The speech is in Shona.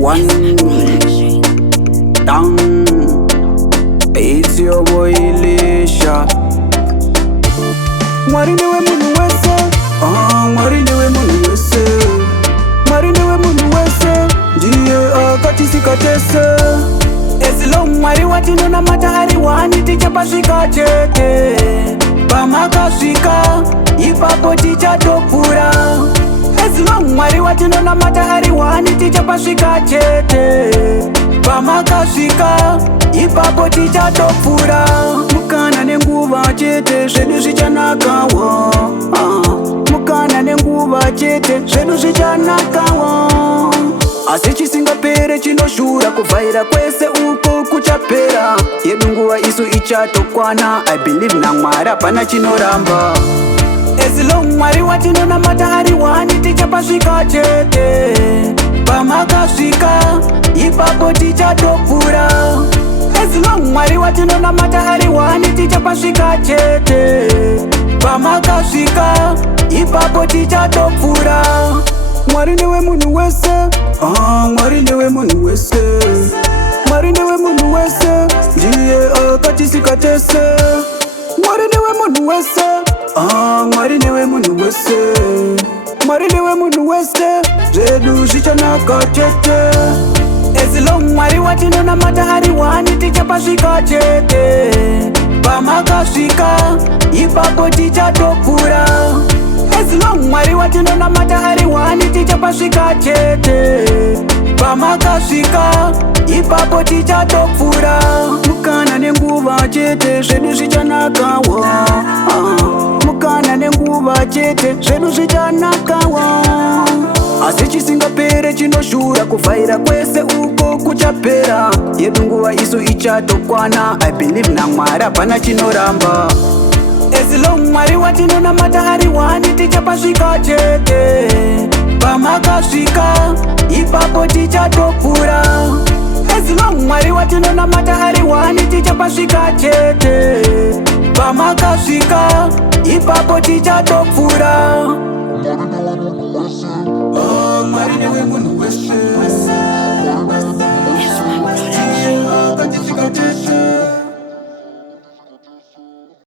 One down. It's your boy LISHA. Marine we munu wese. Marine we munu wese. Marine we munu wese. Ndiye katisika tese. Long mari watino na matahari wani tichapasvika chete. Pamakasvika ipapo tichatopfura. Long mari watino na matahari wani tichapasvika chete. Pamakasvika ipapo tichatopfura. Mukana nenguva chete zvedu zvichanakawo. Mukana nenguva chete zvedu zvichanakawo. Asi chisingapere chinoshura kuvhaira kwese uko kuchapera. Yedu nguva isu ichatokwana. I believe na Mwari hapana chinoramba. Long Mwari watinonamata hari wani tichapasvika chete. Pamakasvika ipapo tichatopfura. Long Mwari watinonamata hari wani tichapasvika chete. Pamakasvika ipapo tichatopfura. Mwari ndiwe munhu wese. Mwari ndiwe munhu wese. Mwari ndiwe munhu wese. Ndiye akatisika tese. Mwari ndiwe munhu wese. Mwari ndiwe munhu wese. Mwari ndiwe munhu wese. Zvedu zvichanaka chete. Long Mwari watinonamata hari wani tichapasvika chete. Pamakasvika ipapo tichatopfura. Long Mwari watinonamata hari wani tichapasvika chete. Pamakasvika ipapo tichatopfura. Mukana nenguva chete zvedu zvichanakawo. Mukana nenguva chete zvedu zvichanakawo. Asi chisingapere chinoshura kuvhaira kwese uko kuchapera. Yedu nguva isu ichatokwana. I believe na Mwari hapana chinoramba. Long Mwari watinonamata hari wani tichapasvika chete. Pamakasvika ipapo tichatopfura. Long Mwari watinonamata hari wani tichapasvika chete. Pamakasvika ipapo tichatopfura.